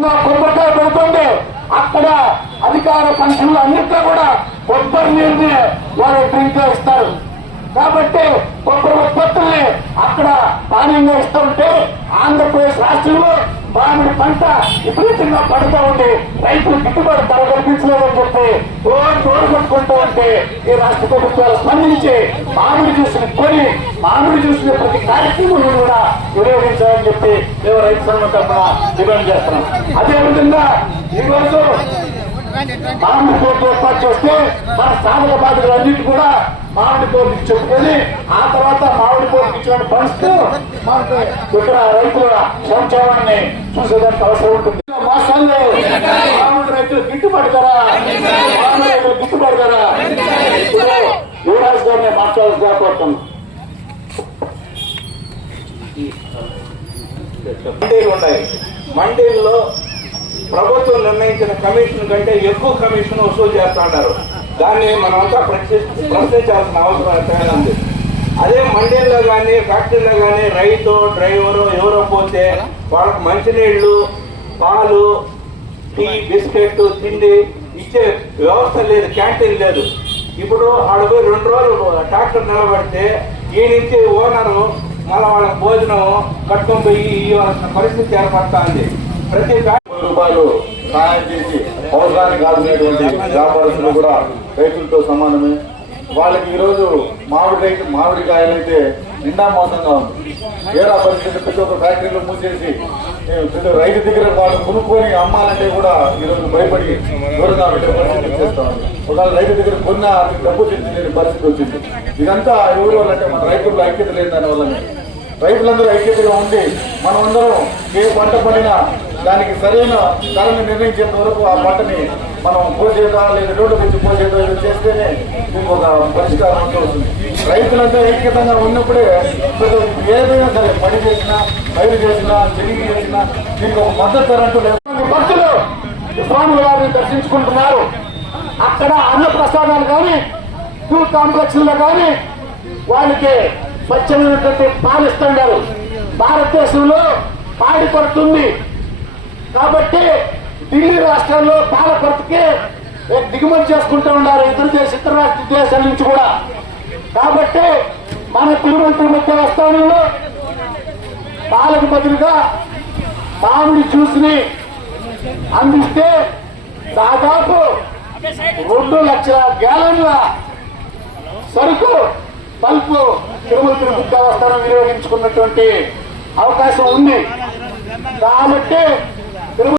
ఇంకా కొబ్బరికాయ పెడుతుంది. అక్కడ అధికార ఫంక్షన్లు అన్నింటిలో కూడా కొబ్బరి నీరుని వారు డ్రింక్ ఇస్తారు. కాబట్టి కొబ్బరి ఉత్పత్తుల్ని అక్కడ పానీయంగా ఇస్తుంటే ఆంధ్రప్రదేశ్ రాష్ట్రంలో మామిడి పంట విపరీతంగా పడుతూ ఉండి రైతులు గిట్టుబాటు ధర కల్పించలేదని చెప్పి తోడు కొట్టుకుంటూ ఉంటే ఈ రాష్ట్ర ప్రభుత్వాలు స్పందించి మామిడి జ్యూస్ని కొని మామిడి జ్యూస్ని ప్రతి కార్యక్రమంలో కూడా వినియోగించాలని చెప్పి మేము రైతు సంఘం తరఫున డిమాండ్ చేస్తున్నాం. అదేవిధంగా ఈరోజు మామిడి తోట ఏర్పాటు చేస్తే మన స్థానిక బాధితులన్నింటి కూడా మామిడి తోటకి చెప్పుకొని ఆ తర్వాత మామిడి తోటకి ఇచ్చిన ఫండ్స్ మనకు ఇక్కడ రైతుల సంక్షేమాన్ని చూసేదానికి అవసరం ఉంటుంది. మోసాలు మామిడి రైతులు గిట్టుబాటు ధర మామిడి రైతులు గిట్టుబాటు ధర యువరాజ్ గారిని మాట్లాడాల్సి కోరుతున్నాం. మండీలు ఉన్నాయి. మండీల్లో ప్రభుత్వం నిర్ణయించిన కమిషన్ కంటే ఎక్కువ కమిషన్ వసూలు చేస్తా ఉన్నారు. దాన్ని మనమంతా ప్రశ్నించాల్సిన అవసరం ఎంతైనా ఉంది. అదే మండీల్లో కానీ ఫ్యాక్టరీలో కానీ రైతు డ్రైవరు ఎవరో పోతే వాళ్ళకి మంచినీళ్లు పాలు టీ బిస్కెట్ తిండి ఇచ్చే వ్యవస్థ లేదు, క్యాంటీన్ లేదు. ఇప్పుడు ఆడ పోయి 2 రోజులు ట్రాక్టర్ నిలబడితే ఈ నుంచి ఓనరు మళ్ళీ వాళ్ళకి భోజనం కట్టుకొని పోయి ఇవ్వాల్సిన పరిస్థితి ఏర్పడతా ఉంది. ప్రతి రూపాయలు సహాయం చేసి అవసరానికి కాదునేటువంటి వ్యాపారస్తులు కూడా రైతులతో సమానమే. వాళ్ళకి ఈరోజు మామిడికాయలైతే నిండా మోసంగా ఉంది. ఏడా పరిస్థితి ప్రతి ఒక్క ఫ్యాక్టరీలో మూసేసి రైతు దగ్గర వాళ్ళు కొనుక్కొని అమ్మాలంటే కూడా ఈరోజు భయపడి దూరంగా పెట్టే పరిస్థితి చేస్తాం. ఒకవేళ రైతు దగ్గర కొన్న డబ్బు తెచ్చి పరిస్థితి వచ్చింది. ఇదంతా ఎవరి వల్ల అంటే మన రైతుల్లో ఐక్యత లేని దాని వల్లనే. రైతులందరూ ఐక్యతగా ఉండి మనమందరం ఏ పంట పండినా దానికి సరైన ధరను నిర్ణయించేంత వరకు ఆ పంటని మనం పోసేదా లేదా రోడ్డు పెంచి పోసేదా ఇది చేస్తేనే దీనికి ఒక పరిష్కారం అవుతుంది. రైతులంతా ఐక్యతంగా ఉన్నప్పుడే ఏదైనా సరే పని చేసినా పైరు చేసినా చెలిగి చేసినా దీనికి ఒక మద్దతు ధర అంటూ లేదు. భక్తులు స్వామి వారిని దర్శించుకుంటున్నారు. అక్కడ అన్న ప్రసాదాలు కానీ టూర్ కాంప్లెక్స్లో కానీ వాళ్ళకి స్వచ్ఛమైనటువంటి పాలిస్తున్నారు. భారతదేశంలో పాడి కొరతుంది కాబట్టి ఢిల్లీ రాష్ట్రాల్లో పాల కొరతకి దిగుమతి చేసుకుంటూ ఉన్నారు ఇతర దేశాల నుంచి కూడా. కాబట్టి మన తిరుమల దేవస్థానంలో పాలకు బదులుగా మామిడి జ్యూస్ని అందిస్తే దాదాపు 2 లక్షల గ్యాలన్ల సరుకు బల్బు తిరుమల దేవస్థానం వినియోగించుకున్నటువంటి అవకాశం ఉంది. కాబట్టి